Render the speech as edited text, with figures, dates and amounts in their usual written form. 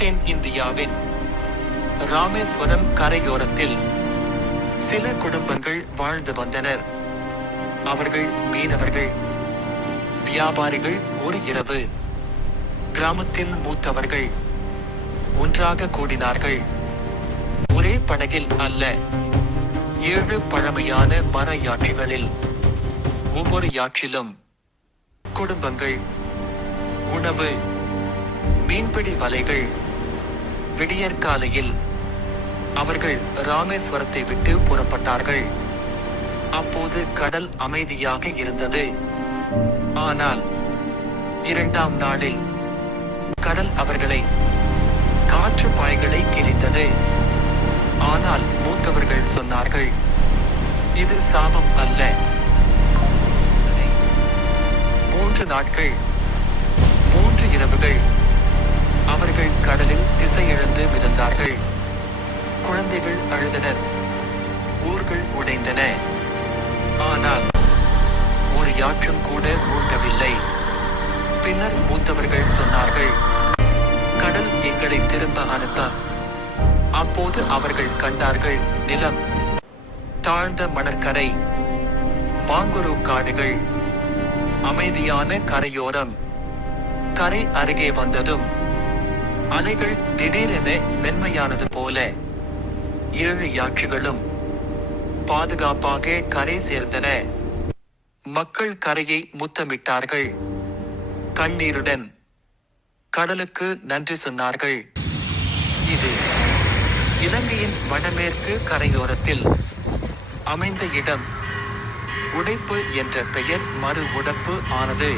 தென் இந்தியாவின் ராமேஸ்வரம் கரையோரத்தில் சில குடும்பங்கள் வாழ்ந்து வந்தனர். அவர்கள் மீனவர்கள், வியாபாரிகள். ஒரு இரவு கிராமத்தின் மூத்தவர்கள் ஒன்றாக கூடினார்கள். ஒரே படகில் அல்ல, 7 பழமையான மர யாட்சிகளில். ஒவ்வொரு யாட்சிலும் குடும்பங்கள், உணவு, மீன்பிடி வலைகள். விடியற்காலையில் அவர்கள் ராமேஸ்வரத்தை விட்டு புறப்பட்டார்கள். அப்போது கடல் அமைதியாக இருந்தது. ஆனால் 2ஆம் நாளில் கடல் அவர்களை காற்று பாய்களை கிழித்தது. ஆனால் மூத்தவர்கள் சொன்னார்கள், இது சாபம் அல்ல. 3 நாட்கள் 3 இரவுகள் அவர்கள் கடலில் திசையிழந்து மிதந்தார்கள். குழந்தைகள் அழுதனர், ஊர்கள் உடைந்தன. ஆனால் ஒரு யாற்றும் கூட மூழ்கவில்லை. பின்னர் மூத்தவர்கள் சொன்னார்கள், கடல் எங்களை திரும்ப அனுப்ப. அப்போது அவர்கள் கண்டார்கள் நிலம், தாழ்ந்த மணற்கரை, மாங்குரு காடுகள், அமைதியான கரையோரம். கரை அருகே வந்ததும் அலைகள் திடீரென மென்மையானது போல. 7 யாட்சிகளும் பாதுகாப்பாக கரை சேர்ந்தன. மக்கள் கரையை முத்தமிட்டார்கள். கண்ணீருடன் கடலுக்கு நன்றி சொன்னார்கள். இது இலங்கையின் வடமேற்கு கரையோரத்தில் அமைந்த இடம். உடைப்பு என்ற பெயர் மறு உடைப்பு ஆனது.